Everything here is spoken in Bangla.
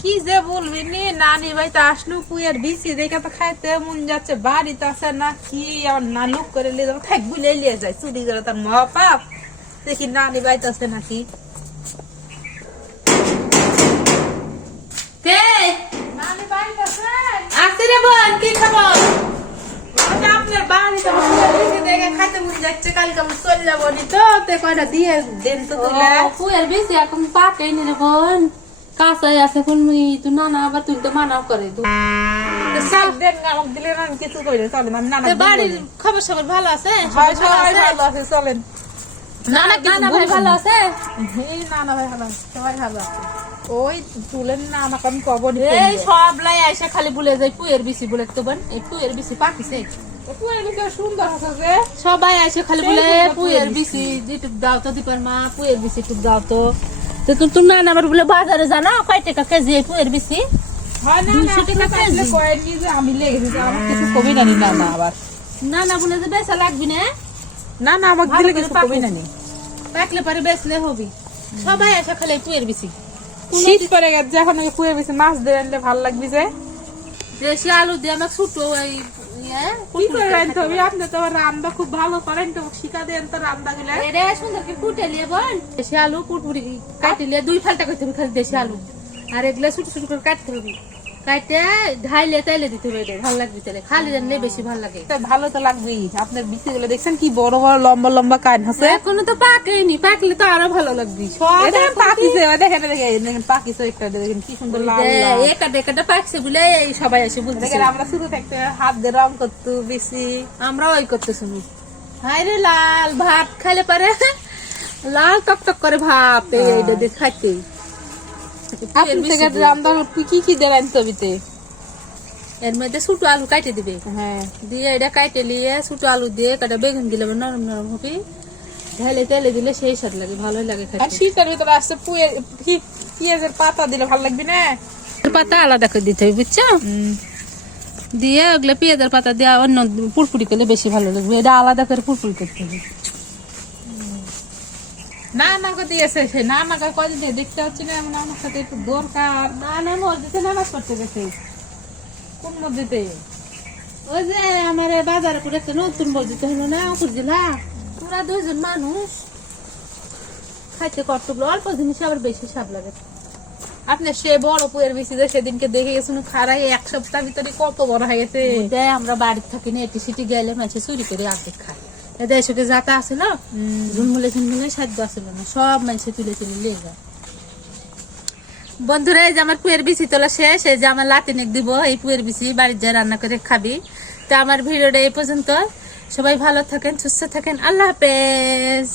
কি যে বলবি? নি নানি ভাই তো আসলো কুয়ের বিসি দেখে তো খাইতে মন যাচ্ছে বাড়িতে আছে না কি? আমার নালুক করে লিয়ে যাব থাক বুলে লিয়ে যায় চুরি করে তার মহাপাপ। দেখি নানি ভাই তো আছে নাকি? নানি দিয়ে দেন তো এখন পাকেই নি রে বোন। কাঁচাই আছে কোন মুই তো নানা আবার তুই তো মানাও করে তো। সব দেন আমাকে দিলে না কিছু করি চলেন আমি নানা বাড়ির খবর সবর ভালো আছে? সবাই ভালো আছে চলেন। নানা নানা ভাই ভালো আছে? এই নানা ভাই ভালো আছে, সবাই ভালো আছে। ওই তুলেন না আমাকে আমি কব এই সব লাই আইসা খালি বলে পুয়ের বেশি বলে তো বোন এই পুয়ের বেশি পাকিছে সুন্দর সবাই আইসা খালি বলে পুয়ের বেশি যেটুক দাও তো দিপার মা পুয়ের বেশি টুক দাও তো। তো তুমি নানা আবার বলে বাজারে জানো কয় টাকা কেজি বেশি? হয় না না টাকা কেজি। আমি লেগেছি কিছু না না আবার। বলে যে বেচা লাগবি না। না না আমাকে ভালো দিলে কিছু পাকো। কবি পাকলে পরে বেচলে হবি। সবাই আইসা খালি পুয়ের বেশি। শীত পরে গেছে এখন ওই কুয়ে বেশি মাছ দিয়ে আনলে ভালো লাগবে যে। দেশি আলু দিয়ে আমাকে ছুটো ওই কি করেন তুমি? আপনি তো রান্না খুব ভালো করেন তো শিখা দেন তো রান্না গুলো রে সুন্দর কি কুটে লিয়ে বল। দেশি আলু কাটি লিয়ে দুই ফালটা করতে হবে খালি দেশি আলু। আর এগুলা ছোট ছোট করে কাটতে হবে। কাটে ঢাইলে তাইলে দিতে হবে ভালো লাগবে তাহলে খালি জানলে বেশি ভালো লাগে। ভালো তো লাগবেই। আপনার বিচি গুলো দেখছেন কি বড় বড় লম্বা লম্বা কান আছে? এখনও তো পাকেনি পাকলে তো আরও ভালো লাগবে। এটা পাকিছে দেখেন দেখেন দেখেন পাকিছে একটা দেখেন কি সুন্দর লাল লাল। একটা একটা পাকছে বলে এই সবাই এসে বলতেছে। দেখেন আমরা শুরু থাকতে হাত দিয়ে রং করতো বেশি। আমরা ওই করতে শুনি হাই রে লাল ভাত খাইলে পারে লাল টক টক করে ভাত এইটা দিয়ে খাইতে। কি কি দিয়ে রান্ধতে হবিতে এর মধ্যে ছোট আলু কাটে দিবে। হ্যাঁ। দিয়ে এটা কাটে নিয়ে ছোট আলু দিয়ে কাটা বেগুন দিলে নরম নরম হবে। ঢেলে তেলে দিলে সেই স্বাদ লাগে ভালোই লাগে আর শীতের ভিতরে আসছে কি- পেঁয়াজের পাতা দিলে ভালো লাগবে না? পাতা আলাদা করে দিতে হবে বুঝছ? দিয়ে ওগুলো পেঁয়াজের পাতা দিয়ে অন্য পুরপুরি করলে বেশি ভালো লাগবে। এটা আলাদা করে পুরপুরি করতে হবে। না দিয়েছে সে না না কো কদিন দেখতে হচ্ছে না এমন আমার সাথে একটু দরকার। না না মসজিদে নামাজ পড়তে গেছে। কোন মধ্যেতে ওই যে আমার বাজারে করে একটা নতুন মসজিদ হলো না তোরা দুইজন মানুষ। খাইতে কতগুলো? অল্প জিনিস আবার বেশি স্বাদ লাগে। আপনি সে বড় পুয়ের বেশি যে সেদিনকে দেখে গেছেন খারাই এক সপ্তাহ ভিতরে কত বড় হয়ে গেছে। আমরা বাড়ির থাকি না এটি সিটি গেলে মানুষ চুরি করে আগে খায়। এদের সাথে যাতা আছে না? ঝুমুলে ঝুমুলে সাধ্য আসছিল না? সব মানুষ তুলে তুলে নিয়ে যায়। বন্ধুরা, এই যে আমার পুয়ের বিচি তোলা শেষ, এই যে আমার লাতিনিক দিব, এই পুয়ের বিচি বাড়ির যা রান্না করে খাবি। তো আমার ভিডিওটা এই পর্যন্ত। সবাই ভালো থাকেন, সুস্থ থাকেন। আল্লাহ হাফেজ।